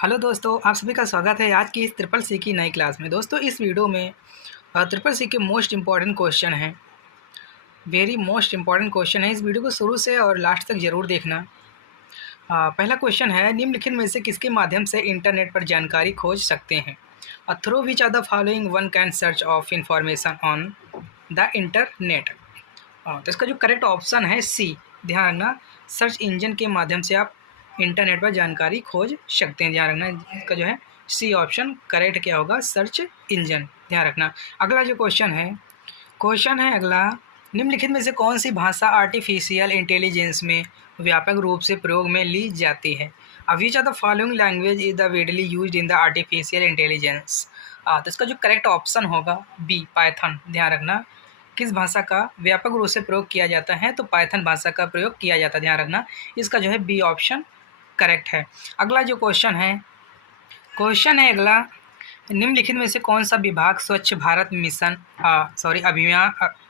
Hello दोस्तों, आप सभी का स्वागत है आज की इस ट्रिपल सी की नई क्लास में। दोस्तों, इस वीडियो में ट्रिपल सी के मोस्ट इम्पॉर्टेंट क्वेश्चन हैं, वेरी मोस्ट इम्पॉर्टेंट क्वेश्चन है। इस वीडियो को शुरू से और लास्ट तक ज़रूर देखना। पहला क्वेश्चन है, निम्नलिखित में से किसके माध्यम से इंटरनेट पर जानकारी खोज सकते हैं? Through which are the following one can search of information on the internet. तो इसका जो करेक्ट ऑप्शन है सी, ध्यान रखना, सर्च इंजन के माध्यम से आप इंटरनेट पर जानकारी खोज सकते हैं। ध्यान रखना, इसका जो है सी ऑप्शन करेक्ट क्या होगा, सर्च इंजन। ध्यान रखना। अगला जो क्वेश्चन है अगला, निम्नलिखित में से कौन सी भाषा आर्टिफिशियल इंटेलिजेंस में व्यापक रूप से प्रयोग में ली जाती है? Which are the following language is the widely used in the artificial intelligence. तो इसका जो करेक्ट ऑप्शन होगा बी, पाइथन। ध्यान रखना, किस भाषा का व्यापक रूप से प्रयोग किया जाता है? तो पाइथन भाषा का प्रयोग किया जाता है। ध्यान रखना, इसका जो है बी ऑप्शन करेक्ट है। अगला जो क्वेश्चन है अगला, निम्नलिखित में से कौन सा विभाग स्वच्छ भारत मिशन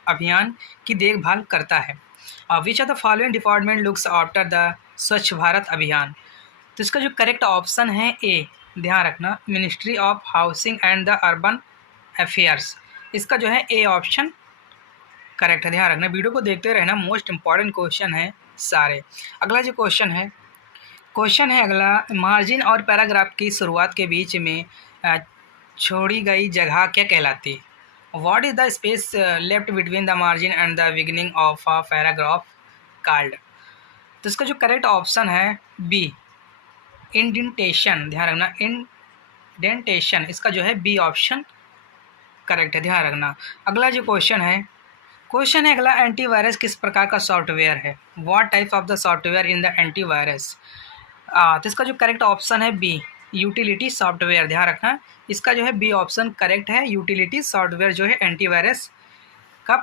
अभियान की देखभाल करता है? Which are the following department looks after the Swachh Bharat अभियान। तो इसका जो करेक्ट ऑप्शन है ए, ध्यान रखना, ministry of housing and the urban affairs. इसका जो है ए ऑप्शन करेक्ट है। ध्यान रखना, वीडियो को देखते रहना, मोस्ट इंपॉर्टेंट क्वेश्चन है सारे। अगला जो क्वेश्चन है अगला, मार्जिन और पैराग्राफ की शुरुआत के बीच में छोड़ी गई जगह क्या कहलाती है? What is the space left between the margin and the beginning of a paragraph called. तो इसका जो करेक्ट ऑप्शन है बी, इंडेंटेशन। ध्यान रखना, इंडेंटेशन, इसका जो है बी ऑप्शन करेक्ट है। ध्यान रखना। अगला जो क्वेश्चन है अगला, एंटीवायरस किस प्रकार का सॉफ्टवेयर है? What type of the software in the antivirus. तो इसका जो करेक्ट ऑप्शन है बी, यूटिलिटी सॉफ्टवेयर। ध्यान रखना, इसका जो है बी ऑप्शन करेक्ट है। यूटिलिटी सॉफ्टवेयर जो है एंटीवायरस का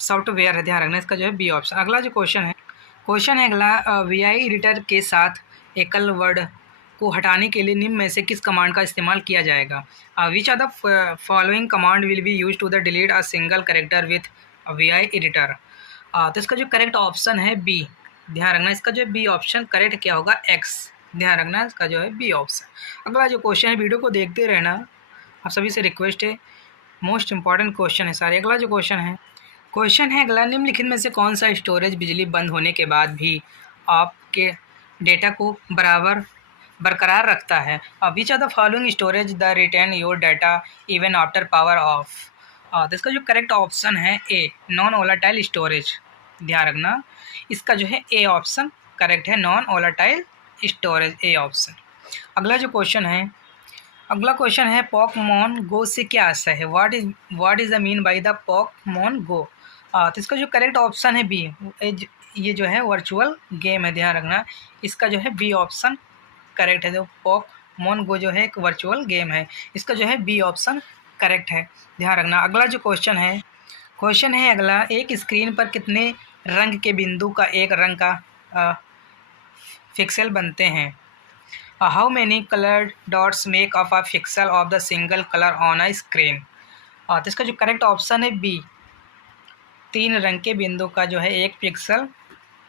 सॉफ्टवेयर है। ध्यान रखना, इसका जो है बी ऑप्शन। अगला जो क्वेश्चन है अगला, वीआई एडिटर के साथ एकल वर्ड को हटाने के लिए निम्न में से किस कमांड का इस्तेमाल किया जाएगा? Which are the following command will be use to the delete a single character with VI editor. तो इसका जो करेक्ट ऑप्शन है बी। ध्यान रखना, इसका जो है बी ऑप्शन करेक्ट क्या होगा, एक्स। ध्यान रखना, इसका जो है बी ऑप्शन। अगला जो क्वेश्चन है, वीडियो को देखते रहना, आप सभी से रिक्वेस्ट है, मोस्ट इंपॉर्टेंट क्वेश्चन है सारे। अगला जो क्वेश्चन है अगला, निम्नलिखित में से कौन सा स्टोरेज बिजली बंद होने के बाद भी आपके डेटा को बरकरार रखता है? Which are the following storage the retain your data even after power off. तो इसका जो करेक्ट ऑप्शन है ए, नॉन वोलेटाइल स्टोरेज। ध्यान रखना, इसका जो है ए ऑप्शन करेक्ट है, non volatile storage, A option. अगला क्वेश्चन है पोकेमॉन गो से क्या आशय है? What is the mean by the Pokemon go. तो इसका जो करेक्ट ऑप्शन है बी, ये जो है वर्चुअल गेम है। ध्यान रखना, इसका जो है बी ऑप्शन करेक्ट है। जो पोकेमॉन गो जो है एक वर्चुअल गेम है, इसका जो है बी ऑप्शन करेक्ट है। ध्यान रखना। अगला जो क्वेश्चन है अगला, एक स्क्रीन पर कितने रंग के बिंदु का एक रंग का पिक्सल बनते हैं? How many coloured dots make up a pixel of the single colour on a screen. तो इसका जो करेक्ट ऑप्शन है बी, 3 रंग के बिंदु का जो है एक पिक्सल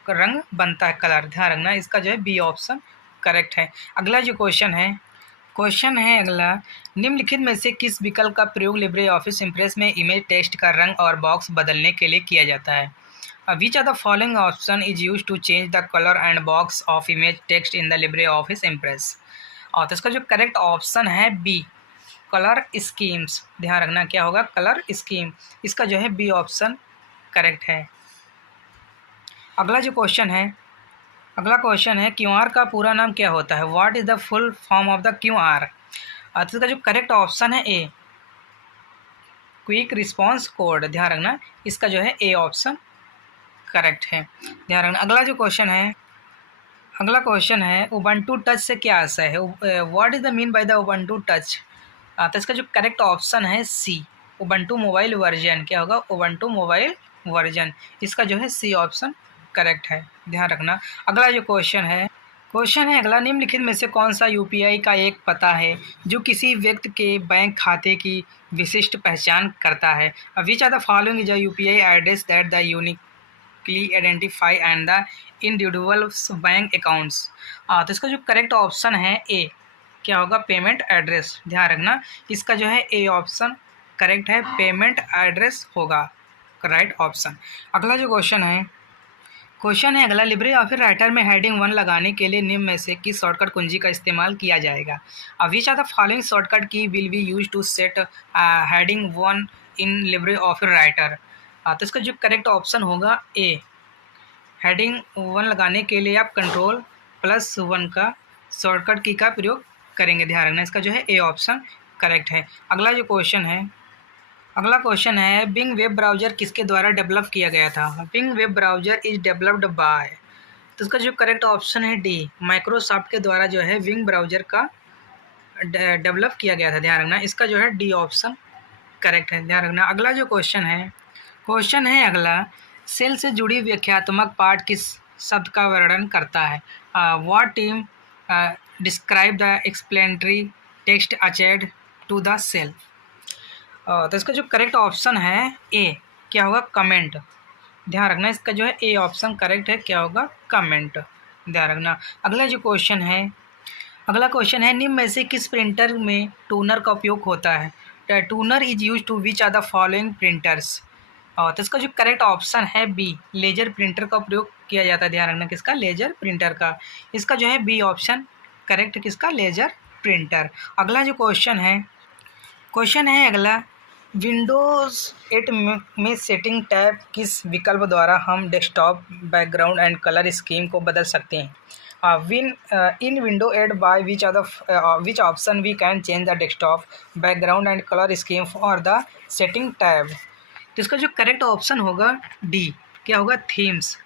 का रंग बनता है, कलर। ध्यान रखना, इसका जो है बी ऑप्शन करेक्ट है। अगला जो क्वेश्चन है अगला, निम्नलिखित में से किस विकल्प का प्रयोग लिब्रे ऑफिस इम्प्रेस में इमेज टेक्स्ट का रंग और बॉक्स बदलने के लिए किया जाता है? Which are the following option is use to change the colour and box of image text in the LibreOffice Impress. और तो इसका जो करेक्ट ऑप्शन है बी, कलर स्कीम्स। ध्यान रखना, क्या होगा, कलर स्कीम, इसका जो है बी ऑप्शन करेक्ट है। अगला क्वेश्चन है क्यूआर का पूरा नाम क्या होता है? What is the full form of the QR. तो इसका जो करेक्ट ऑप्शन है ए, क्विक रिस्पांस कोड। ध्यान रखना, इसका जो है ए ऑप्शन करेक्ट है। ध्यान रखना। अगला क्वेश्चन है उबंटू टच से क्या आशय है? What is the mean by the Ubuntu touch. तो इसका जो करेक्ट ऑप्शन है सी, उबंटू मोबाइल वर्जन। क्या होगा, उबंटू मोबाइल वर्जन, इसका जो है सी ऑप्शन करेक्ट है। ध्यान रखना। अगला जो क्वेश्चन है अगला, निम्नलिखित में से कौन सा यूपीआई का एक पता है जो किसी व्यक्ति के बैंक खाते की विशिष्ट पहचान करता है? Which are the following is a UPI address that the unique quickly identify and the individual bank accounts. तो इसका जो करेक्ट ऑप्शन है ए, क्या होगा, पेमेंट एड्रेस। ध्यान रखना, इसका जो है ए ऑप्शन करेक्ट है, पेमेंट एड्रेस होगा राइट ऑप्शन। अगला जो क्वेश्चन है अगला, लिब्रे ऑफिस राइटर में हेडिंग 1 लगाने के लिए निम्न में से किस शॉर्टकट कुंजी का इस्तेमाल किया जाएगा। Which are the following shortcut key will be use to set heading 1 in LibreOffice Writer. तो इसका जो करेक्ट ऑप्शन होगा ए, हेडिंग 1 लगाने के लिए आप Ctrl+1 का शॉर्टकट की का प्रयोग करेंगे। ध्यान रखना, इसका जो है ए ऑप्शन करेक्ट है। अगला क्वेश्चन है बिंग वेब ब्राउज़र किसके द्वारा डेवलप किया गया था। Bing web browser is developed by, तो इसका जो करेक्ट ऑप्शन है डी, माइक्रोसॉफ्ट के द्वारा जो है बिंग ब्राउज़र का डेवलप किया गया था। ध्यान रखना, इसका जो है डी ऑप्शन करेक्ट है। ध्यान रखना, अगला जो क्वेश्चन है अगला, सेल से जुड़ी व्याख्यात्मक पाठ किस शब्द का वर्णन करता है। What team describe the explanatory text attached to the cell. तो इसका जो करेक्ट ऑप्शन है ए, क्या होगा, कमेंट। ध्यान रखना, इसका जो है ए ऑप्शन करेक्ट है, क्या होगा, कमेंट। ध्यान रखना, अगला क्वेश्चन है निम्न में से किस प्रिंटर में टूनर का उपयोग होता है। Toner is use to which are the following printers. तो इसका जो करेक्ट ऑप्शन है बी, लेजर प्रिंटर का प्रयोग किया जाता है। ध्यान रखना, किसका, लेजर प्रिंटर का। इसका जो है बी ऑप्शन करेक्ट, किसका, लेजर प्रिंटर। अगला जो क्वेश्चन है अगला, विंडोज़ 8 में सेटिंग टैब किस विकल्प द्वारा हम desktop background and colour scheme को बदल सकते हैं। In window 8 by which option we can change the desktop background and colour scheme for the setting tab. तो इसका जो करेक्ट ऑप्शन होगा डी, क्या होगा, थीम्स।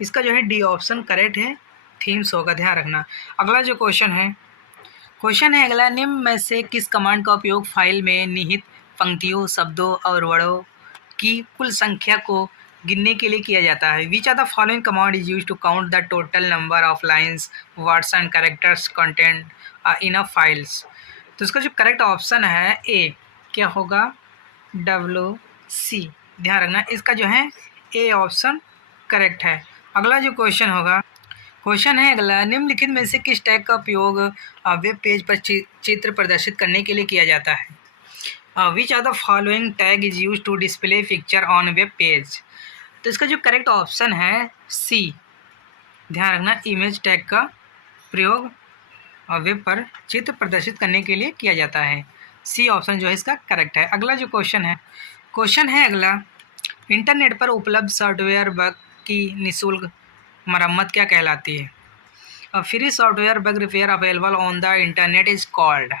इसका जो है डी ऑप्शन करेक्ट है, थीम्स होगा। ध्यान रखना, अगला जो क्वेश्चन है अगला, निम्न में से किस कमांड का उपयोग फाइल में निहित पंक्तियों, शब्दों और वर्डों की कुल संख्या को गिनने के लिए किया जाता है। Which are the following command is use to count the total number of lines, words and characters content in a files. तो इसका जो करेक्ट ऑप्शन है ए, क्या होगा, WC। ध्यान रखना, इसका जो है ए ऑप्शन करेक्ट है। अगला जो क्वेश्चन है अगला, निम्नलिखित में से किस टैग का उपयोग वेब पेज पर चित्र प्रदर्शित करने के लिए किया जाता है। Which are the following tag is use to display picture on web page. तो इसका जो करेक्ट ऑप्शन है सी, ध्यान रखना, इमेज टैग का प्रयोग वेब पर चित्र प्रदर्शित करने के लिए किया जाता है। सी ऑप्शन जो है इसका करेक्ट है। अगला जो क्वेश्चन है अगला, इंटरनेट पर उपलब्ध सॉफ्टवेयर बग की निःशुल्क मरम्मत क्या कहलाती है। Free software bug repair available on the internet is called.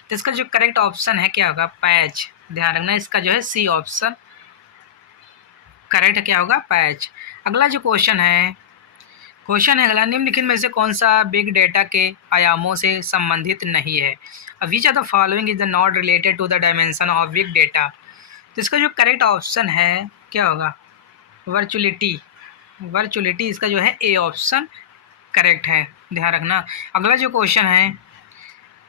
तो इसका जो करेक्ट ऑप्शन है क्या होगा, पैच। ध्यान रखना, इसका जो है सी ऑप्शन करेक्ट, क्या होगा, पैच। अगला जो क्वेश्चन है अगला, निम्नलिखित में से कौन सा बिग डेटा के आयामों से संबंधित नहीं है। Which are the following is the not related to the dimension of big data. तो इसका जो करेक्ट ऑप्शन है क्या होगा, वर्चुअलिटी। इसका जो है ए ऑप्शन करेक्ट है। ध्यान रखना,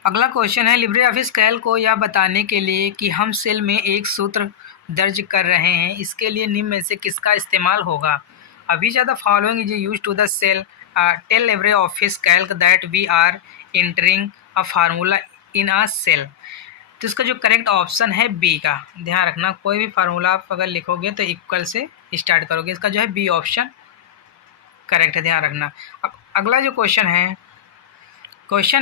अगला क्वेश्चन है लिब्रे ऑफिस कैल्क को यह बताने के लिए कि हम सेल में एक सूत्र दर्ज कर रहे हैं, इसके लिए निम्न में से किसका इस्तेमाल होगा। Which are the following is use to the cell tell LibreOffice Calc that we are entering a formula in a cell. तो इसका जो करेक्ट ऑप्शन है बी का। ध्यान रखना, कोई भी फार्मूला आप अगर लिखोगे तो इक्वल से स्टार्ट करोगे, इसका जो है बी ऑप्शन करेक्ट है। ध्यान रखना, अगला जो क्वेश्चन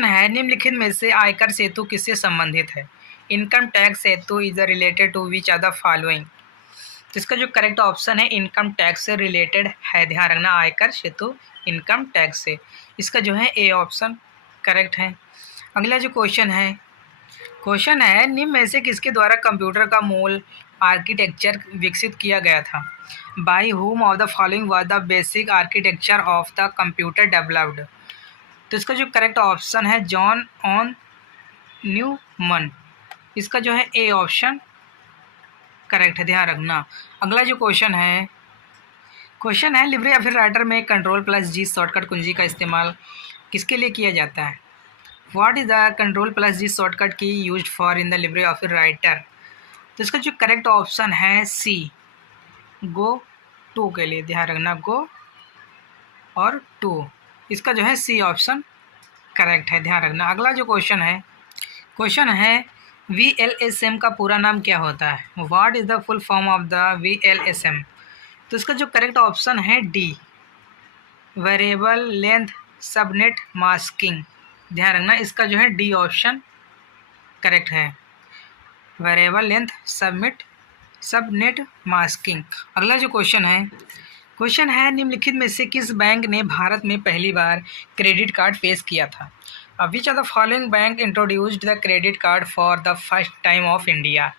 है निम्नलिखित में से आयकर सेतु किससे संबंधित है। Income tax Setu is related to which are the following. तो इसका जो करेक्ट ऑप्शन है इनकम टैक्स से रिलेटेड है। ध्यान रखना, आयकर सेतु इनकम टैक्स से, इसका जो है ए ऑप्शन करेक्ट है। अगला जो क्वेश्चन है निम्न में से किसके द्वारा कंप्यूटर का मूल आर्किटेक्चर विकसित किया गया था। By whom of the following was the basic architecture of the computer developed. तो इसका जो करेक्ट ऑप्शन है जॉन ऑन न्यूमन। इसका जो है ए ऑप्शन करेक्ट है। ध्यान रखना, अगला जो क्वेश्चन है लिब्रे ऑफिस राइटर में Ctrl+G शॉर्टकट कुंजी का इस्तेमाल किसके लिए किया जाता है। What is the Ctrl+G shortcut key used for in the LibreOffice Writer. तो इसका जो करेक्ट ऑप्शन है सी, गो टू के लिए, ध्यान रखना गो और टू, इसका जो है सी ऑप्शन करेक्ट है, ध्यान रखना। अगला जो क्वेश्चन है VLSM का पूरा नाम क्या होता है? What is the full form of the VLSM? तो इसका जो करेक्ट ऑप्शन है D, variable length subnet masking, ध्यान रखना इसका जो है डी ऑप्शन करेक्ट है, वेरिएबल लेंथ सबनेट मास्किंग। अगला जो क्वेश्चन है निम्नलिखित में से किस बैंक ने भारत में पहली बार क्रेडिट कार्ड पेश किया था? Which are the following bank introduced the credit card for the first time of India?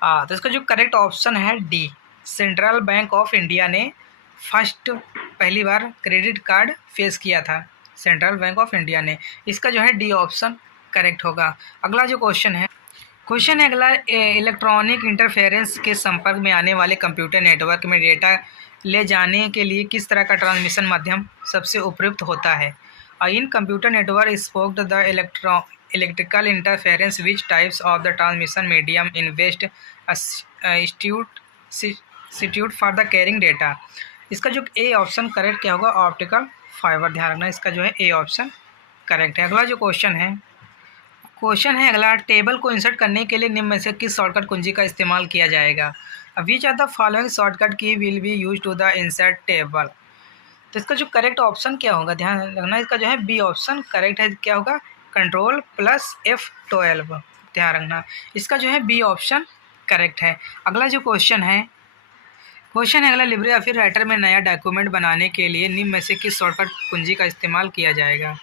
तो इसका जो करेक्ट ऑप्शन है D, central bank of India ने पहली बार क्रेडिट कार्ड पेश किया था, सेंट्रल बैंक ऑफ इंडिया ने, इसका जो है डी ऑप्शन करेक्ट होगा। अगला जो क्वेश्चन है अगला, इलेक्ट्रॉनिक इंटरफेरेंस के संपर्क में आने वाले कंप्यूटर नेटवर्क में डेटा ले जाने के लिए किस तरह का ट्रांसमिशन माध्यम सबसे उपयुक्त होता है? In computer network spoke the electrical interference which types of the transmission medium in west institute for the carrying data? इसका जो ए ऑप्शन करेक्ट क्या होगा? ऑप्टिकल फाइबर, ध्यान रखना इसका जो है ए ऑप्शन करेक्ट है। अगला जो क्वेश्चन है अगला, टेबल को इंसर्ट करने के लिए निम्न में से किस शॉर्टकट कुंजी का इस्तेमाल किया जाएगा? Which are the following shortcut key will be use to the insert table? तो इसका जो करेक्ट ऑप्शन क्या होगा? ध्यान रखना इसका जो है बी ऑप्शन करेक्ट है, क्या होगा? कंट्रोल प्लस F12, ध्यान रखना इसका जो है बी ऑप्शन करेक्ट है। अगला जो क्वेश्चन है अगला, लिब्रे ऑफिस राइटर में नया डॉक्यूमेंट बनाने के लिए निम्न में से किस शॉर्टकट कुंजी का इस्तेमाल किया जाएगा?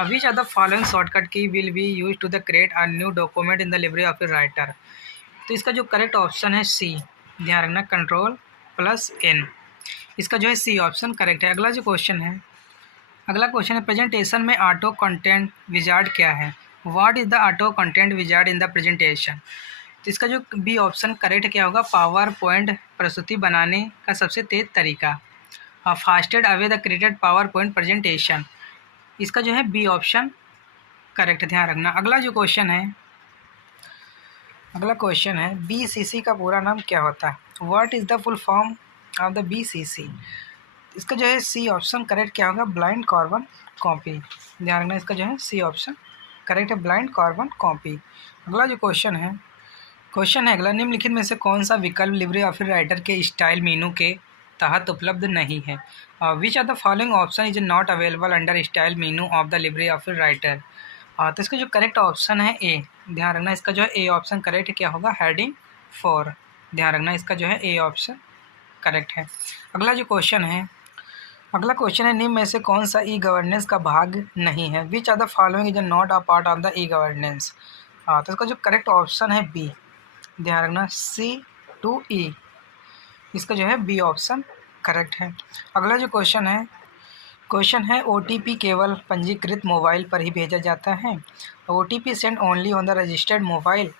Which are the following shortcut key will be use to the create a new document in the LibreOffice Writer? तो इसका जो करेक्ट ऑप्शन है सी, ध्यान रखना कंट्रोल प्लस N, इसका जो है सी ऑप्शन करेक्ट है। अगला क्वेश्चन है प्रेजेंटेशन में ऑटो कंटेंट विजार्ड क्या है? What is the auto content wizard in the presentation? तो इसका जो बी ऑप्शन करेक्ट क्या होगा? पावर पॉइंट प्रस्तुति बनाने का सबसे तेज़ तरीका, fastest away the created PowerPoint presentation, इसका जो है बी ऑप्शन करेक्ट, ध्यान रखना। अगला क्वेश्चन है BCC का पूरा नाम क्या होता है? What is the full form of the BCC? इसका जो है सी ऑप्शन करेक्ट क्या होगा? ब्लाइंड कार्बन कॉपी, ध्यान रखना इसका जो है सी ऑप्शन करेक्ट है, ब्लाइंड कार्बन कॉपी। अगला जो क्वेश्चन है अगला, निम्नलिखित में से कौन सा विकल्प लिब्रे ऑफिस राइटर के स्टाइल मेनू के तहत उपलब्ध नहीं है? Which are the following option is not available under style menu of the LibreOffice Writer? तो इसका जो करेक्ट ऑप्शन है ए, ध्यान रखना इसका जो है ए ऑप्शन करेक्ट क्या होगा? हेडिंग 4, ध्यान रखना इसका जो है ए ऑप्शन करेक्ट है। अगला क्वेश्चन है निम्न में से कौन सा ई गवर्नेंस का भाग नहीं है? Which are the following is not a part of the e governance? तो इसका जो करेक्ट ऑप्शन है बी, ध्यान रखना C2E, इसका जो है बी ऑप्शन करेक्ट है। अगला जो क्वेश्चन है OTP केवल पंजीकृत मोबाइल पर ही भेजा जाता है? OTP send only on the registered mobile,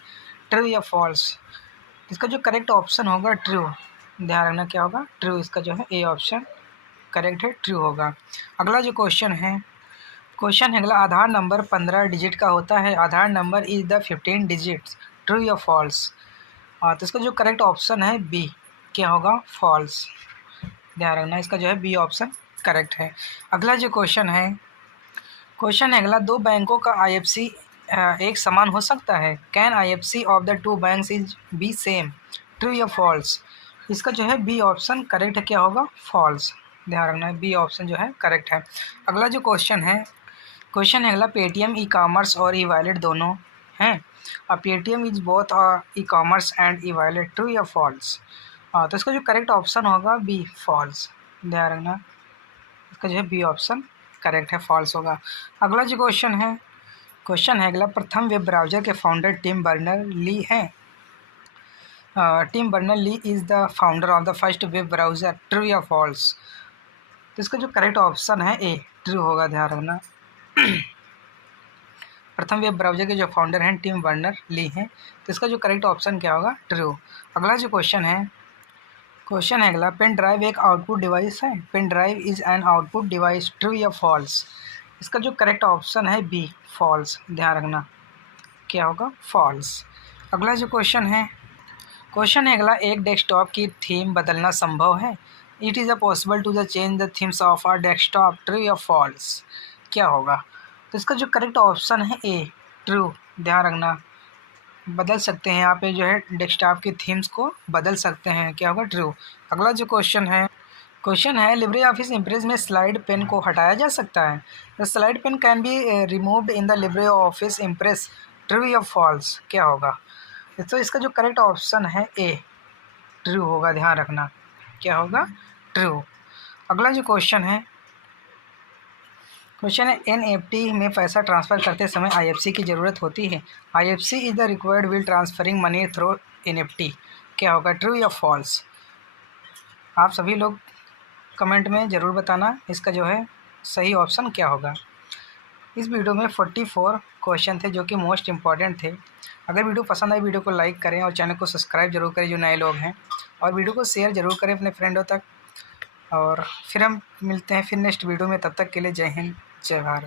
true या फॉल्स? इसका जो करेक्ट ऑप्शन होगा ट्रू, ध्यान रखना क्या होगा? ट्रू, इसका जो है ए ऑप्शन करेक्ट है, ट्रू होगा। अगला जो क्वेश्चन है अगला, आधार नंबर 15 डिजिट का होता है, Aadhaar number is the 15 digits, true या फॉल्स? तो इसका जो करेक्ट ऑप्शन है बी, क्या होगा? फॉल्स, ध्यान रखना इसका जो है बी ऑप्शन करेक्ट है। अगला जो क्वेश्चन है अगला, दो बैंकों का IFC एक समान हो सकता है? Can IFC of the two banks is B same, true या फॉल्स? इसका जो है बी ऑप्शन करेक्ट है, क्या होगा? फॉल्स, ध्यान रखना बी ऑप्शन जो है करेक्ट है। अगला जो क्वेश्चन है अगला, पेटीएम ई कॉमर्स और ई वॉलेट दोनों हैं, Paytm is both e commerce and e wallet, true या फॉल्स? तो इसका जो करेक्ट ऑप्शन होगा बी, फॉल्स, ध्यान रखना इसका जो है बी ऑप्शन करेक्ट है, फॉल्स होगा। अगला जो क्वेश्चन है अगला, प्रथम वेब ब्राउज़र के फाउंडर टिम बर्नर-ली हैं? Tim Berners Lee is the founder of the first web browser, true या फॉल्स? तो इसका जो करेक्ट ऑप्शन है ए, ट्रू होगा, ध्यान रखना प्रथम वेब ब्राउज़र के जो फाउंडर हैं टिम बर्नर-ली हैं, तो इसका जो करेक्ट ऑप्शन क्या होगा? ट्रू। अगला जो क्वेश्चन है अगला, पेन ड्राइव एक आउटपुट डिवाइस है? Pen drive is an output device, true या फॉल्स? इसका जो करेक्ट ऑप्शन है बी, फॉल्स, ध्यान रखना क्या होगा? फॉल्स। अगला जो क्वेश्चन है अगला, एक डेस्कटॉप की थीम बदलना संभव है? It is a possible to the change the themes of our desktop, true या फॉल्स? क्या होगा? तो इसका जो करेक्ट ऑप्शन है ए, ट्रू। ध्यान रखना, बदल सकते हैं यहाँ पे जो है डेस्कटॉप की थीम्स को बदल सकते हैं। क्या होगा? ट्रू। अगला जो क्वेश्चन है लिब्रे ऑफिस इम्प्रेस में स्लाइड पेन को हटाया जा सकता है। The slide pane can be removed in the LibreOffice Impress, true या फॉल्स? क्या होगा? तो इसका जो करेक्ट ऑप्शन है ए, ट्रू होगा। ध्यान रखना, क्या होगा? ट्रू। अगला जो क्वेश्चन है एनएफटी में पैसा ट्रांसफ़र करते समय आईएफसी की ज़रूरत होती है। IFC is the required will transferring money through NFT. क्या होगा? ट्रू या फॉल्स? आप सभी लोग कमेंट में ज़रूर बताना इसका जो है सही ऑप्शन क्या होगा। इस वीडियो में 44 क्वेश्चन थे जो कि मोस्ट इम्पॉर्टेंट थे। अगर वीडियो पसंद आए वीडियो को लाइक करें और चैनल को सब्सक्राइब जरूर करें जो नए लोग हैं, और वीडियो को शेयर ज़रूर करें अपने फ्रेंडों तक। और फिर हम मिलते हैं फिर नेक्स्ट वीडियो में, तब तक के लिए जय हिंद, जय भारत।